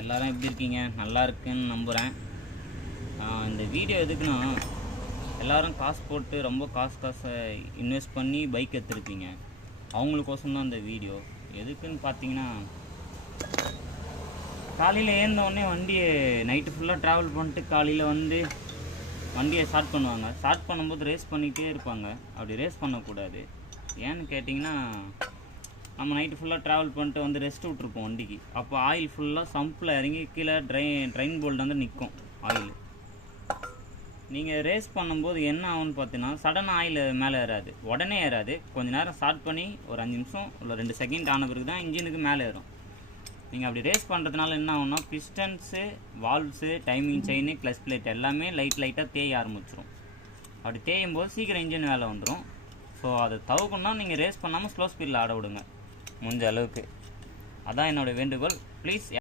எல்லாரும் எப்படி இருக்கீங்க? நல்லா இருக்குன்னு நம்புகிறேன். இந்த வீடியோ எதுக்குன்னா, எல்லோரும் காசு போட்டு ரொம்ப காசை இன்வெஸ்ட் பண்ணி பைக் எடுத்துருப்பீங்க. அவங்களுக்கோசம் தான் இந்த வீடியோ. எதுக்குன்னு பார்த்தீங்கன்னா, காலையில் ஏந்தவுடனே வண்டியை நைட்டு ஃபுல்லாக ட்ராவல் பண்ணிட்டு காலையில் வந்து வண்டியை ஸ்டார்ட் பண்ணுவாங்க. ஸ்டார்ட் பண்ணும்போது ரேஸ் பண்ணிகிட்டே இருப்பாங்க. அப்படி ரேஸ் பண்ணக்கூடாது. ஏன்னு கேட்டிங்கன்னா, நம்ம நைட்டு ஃபுல்லாக ட்ராவல் பண்ணிட்டு வந்து ரெஸ்ட் விட்ருப்போம் வண்டிக்கு. அப்போ ஆயில் ஃபுல்லாக சம்பில் இறங்கி கீழே ட்ரெயின் போல்ட் வந்து நிற்கும் ஆயில். நீங்கள் ரேஸ் பண்ணும்போது என்ன ஆகும்னு பார்த்தீங்கன்னா, சடனாக ஆயில் மேலே ஏறாது, உடனே ஏறாது. கொஞ்சம் நேரம் ஸ்டார்ட் பண்ணி ஒரு 5 நிமிஷம் இல்லை 2 செகண்ட் ஆன பிறகு தான் இன்ஜினுக்கு மேலே ஏறும். நீங்கள் அப்படி ரேஸ் பண்ணுறதுனால என்ன ஆகும்னா, பிஸ்டன்ஸு, valves, timing chain, clutch plate எல்லாமே லைட்டாக தேய ஆரம்பிச்சிடும். அப்படி தேயும் போது சீக்கிரம் இன்ஜின் வேலை வந்துடும். ஸோ அதை தவிர்க்கணும்னா நீங்கள் ரேஸ் பண்ணாமல் ஸ்லோ ஸ்பீடில் ஆட விடுங்க முடிஞ்ச அளவுக்கு. அதான் என்னோடய வேண்டுகோள். ப்ளீஸ்